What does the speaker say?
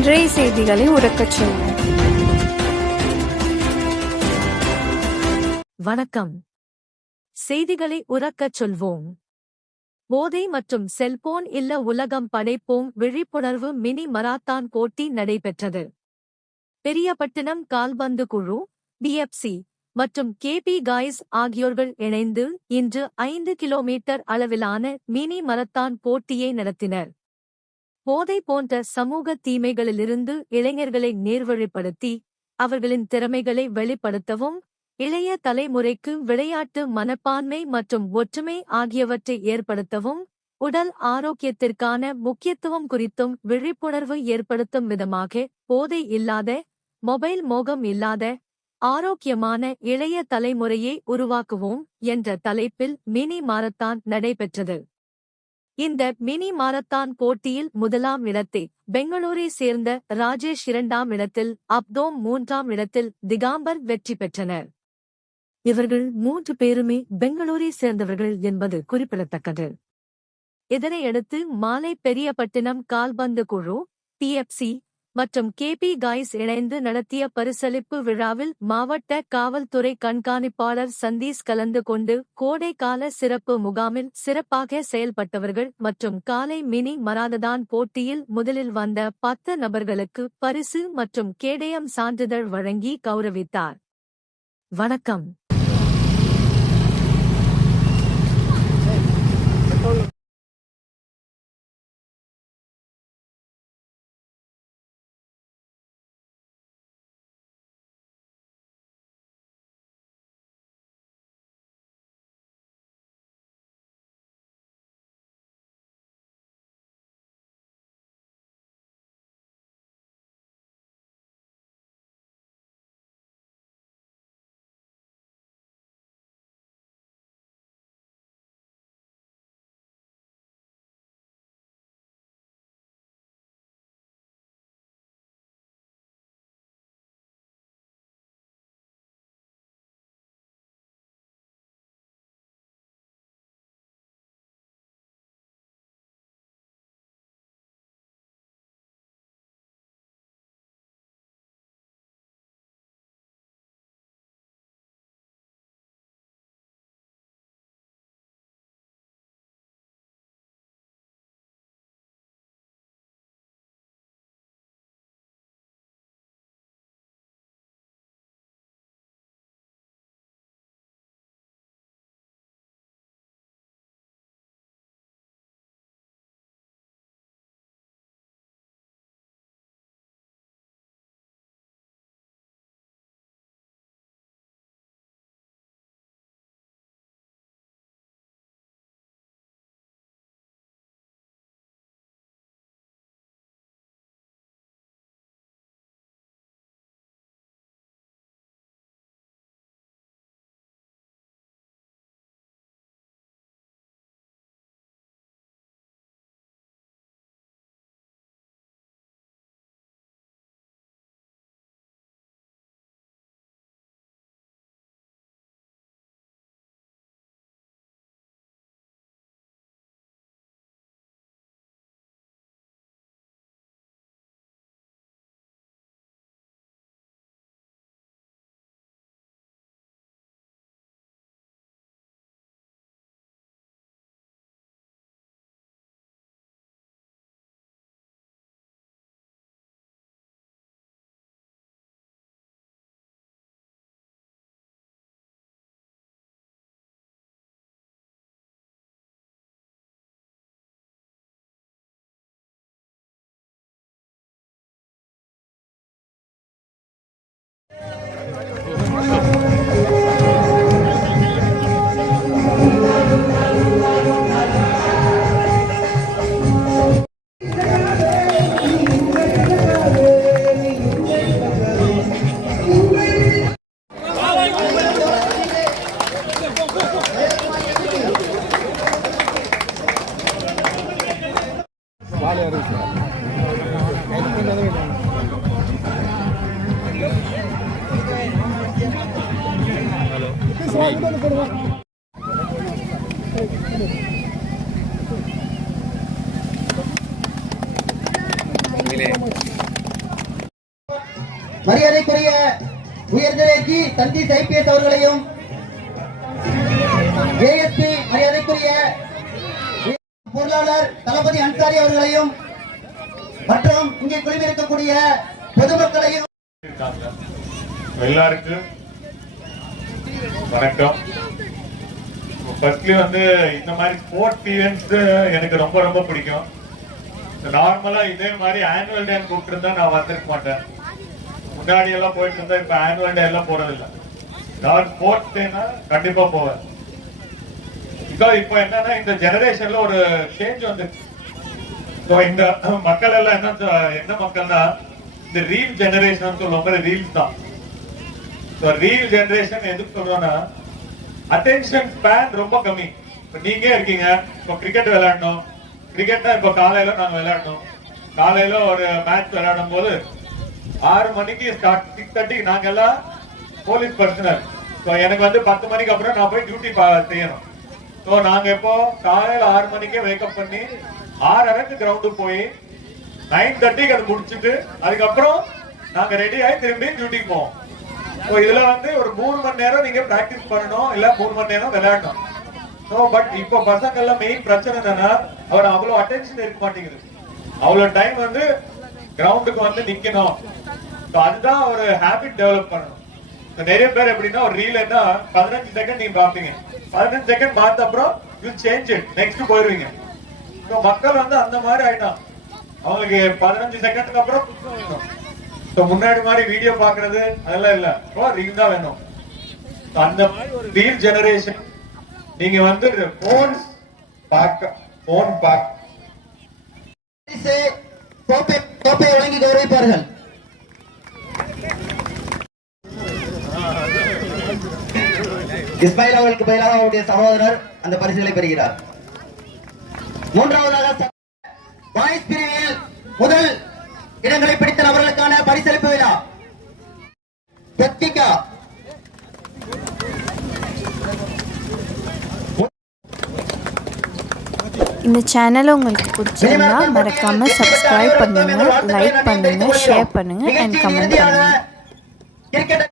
இன்றைய செய்திகளை உரக்கச் சொல்வோம். வணக்கம். செய்திகளை உரக்கச் சொல்வோம். போதை மற்றும் செல்போன் இல்ல உலகம் படைப்போம் விழிப்புணர்வு மினி மராத்தான் போட்டி நடைபெற்றது. பெரியபட்டினம் கால்பந்து குழு, BFC மற்றும் KB காய்ஸ் ஆகியோர்கள் இணைந்து இன்று 5 கிலோமீட்டர் அளவிலான மினி மரத்தான் போட்டியை நடத்தினர். போதை போன்ற சமூக தீமைகளிலிருந்து இளைஞர்களை நேர்வழிப்படுத்தி அவர்களின் திறமைகளை வெளிப்படுத்தவும், இளைய தலைமுறைக்கு விளையாட்டு மனப்பான்மை மற்றும் ஒற்றுமை ஆகியவற்றை ஏற்படுத்தவும், உடல் ஆரோக்கியத்திற்கான முக்கியத்துவம் குறித்தும் விழிப்புணர்வு ஏற்படுத்தும் விதமாக போதை இல்லாத, மொபைல் மோகம் இல்லாத, ஆரோக்கியமான இளைய தலைமுறையை உருவாக்குவோம் என்ற தலைப்பில் மினி மாரத்தான் நடைபெற்றது. இந்த மினி மாரத்தான் போட்டியில் முதலாம் இடத்தை பெங்களூரை சேர்ந்த ராஜேஷ், 2ஆம் இடத்தில் அப்தோம், 3ஆம் இடத்தில் திகாம்பர் வெற்றி பெற்றனர். இவர்கள் 3 பேருமே பெங்களூரை சேர்ந்தவர்கள் என்பது குறிப்பிடத்தக்கது. இதனையடுத்து மாலை பெரியபட்டினம் கால்பந்து குழு, PFC மற்றும் KB காய்ஸ் இணைந்து நடத்திய பரிசளிப்பு விழாவில் மாவட்ட காவல்துறை கண்காணிப்பாளர் சந்தீஷ் கலந்து கொண்டு கோடைக்கால சிறப்பு முகாமில் சிறப்பாக செயல்பட்டவர்கள் மற்றும் காலை மினி மராததான் போட்டியில் முதலில் வந்த 10 நபர்களுக்கு பரிசு மற்றும் கேடயம் சான்றிதழ் வழங்கி கௌரவித்தார். வணக்கம். மரியாதைக்குரிய உயர்நிலைக்கு சந்தீஷ் ஐபிஎஸ் அவர்களையும் ஏஎஸ்பி மரியாதைக்குரிய பொருளாளர் தளபதி அன்சாரி அவர்களையும் மற்றும் இங்கே குழுமிருக்கக்கூடிய பொதுமக்களையும் எல்லாருக்கும் வணக்கம். ஃபர்ஸ்ட்லி வந்து இந்த மாதிரி ஸ்போர்ட்ஸ் ஈவெண்ட்ஸ் எனக்கு ரொம்ப ரொம்ப பிடிக்கும். நார்மலா இதே மாதிரி ஆனுவல் டே கூப்பிட்டு இருந்தா நான் வந்திருக்க மாட்டேன். முன்னாடி எல்லாம் போயிட்டு இருந்தா இப்ப ஆனுவல் டே எல்லாம் போறதில்லை. நான் ஸ்போர்ட்ஸ் டேனா கண்டிப்பா போவேன். இப்போ என்னன்னா இந்த ஜெனரேஷன்ல ஒரு சேஞ்ச் வந்துருச்சு. இந்த மக்கள் எல்லாம் என்ன மக்கள்னா இந்த ரீல் ஜெனரேஷன் சொல்லுவாங்க. ரீல்ஸ் தான் ரீல் ஜெனரேஷன் எதுக்கு சொல்றோம்னா அட்டென்ஷன் ஸ்பேன் ரொம்ப கம்மி. இப்ப நீங்க இருக்கீங்க, இப்போ கிரிக்கெட் விளையாடணும். கிரிக்கெட்னா இப்ப காலையில நாங்க விளையாடணும். காலையில ஒரு மேட்ச் விளையாடும் போது 6 மணிக்கு ஸ்டார்ட். 6:30 நாங்க எல்லாம் போலீஸ் பர்சனல். எனக்கு வந்து 10 மணிக்கு அப்புறம் நான் போய் டியூட்டி செய்யணும். ஸோ நாங்க இப்போ காலையில 6 மணிக்கே வேக்கப் பண்ணி 6:30 கிரவுண்டுக்கு போய் 9:30 அது முடிச்சுட்டு அதுக்கப்புறம் நாங்க ரெடி ஆகி திரும்பி டியூட்டிக்கு போவோம். ஸோ இதுல வந்து ஒரு 3 மணி நேரம் நீங்க பிராக்டிஸ் பண்ணணும், இல்ல 3 மணி நேரம் விளையாடணும். ஸோ பட் இப்போ பசங்க எல்லாம் மெயின் பிரச்சனை என்னன்னா அவர் அவ்வளவு அட்டென்ஷன் இருக்க மாட்டேங்குது. அவ்வளவு டைம் வந்து கிரவுண்டுக்கு வந்து நிக்கணும். அதுதான் ஒரு ஹேபிட் டெவலப் பண்ணணும். நிறைய பேர் எப்படின்னா ஒரு ரீல் என்ன 15 செகண்ட் நீங்க பாப்பீங்க. 15 செகண்ட் பார்த்த அப்புறம் யூ சேஞ்ச் இட், நெக்ஸ்ட் போயிருவீங்க. மக்கள் வந்து அந்த மாதிரி ஆயிட்டான். அவங்களுக்கு 15 செகண்டுக்கு அப்புறம் முன்னாடி மாதிரி வீடியோ பாக்குறது அதெல்லாம் இல்ல, ரீல் தான் வேணும். அந்த ரீல் ஜெனரேஷன் நீங்க வந்து போன்ஸ் போன் கோப்பை வழங்கி கௌரவிப்பார்கள். இஸ்மாயில் அவர்களுக்கு பதிலாக அவருடைய சகோதரர் அந்த பரிசுகளை பெறுகிறார். மூன்றாவதாக பாய்ஸ் பிரிவில் முதல் இடங்களை பிடித்த நபர்களுக்கான பரிசளிப்பு விழா. இந்த சேனல் உங்களுக்கு பிடிச்சிருந்தா மறக்காம சப்ஸ்கிரைப் பண்ணுங்க, லைக் பண்ணுங்க, ஷேர் பண்ணுங்க அண்ட் கமெண்ட் பண்ணுங்க.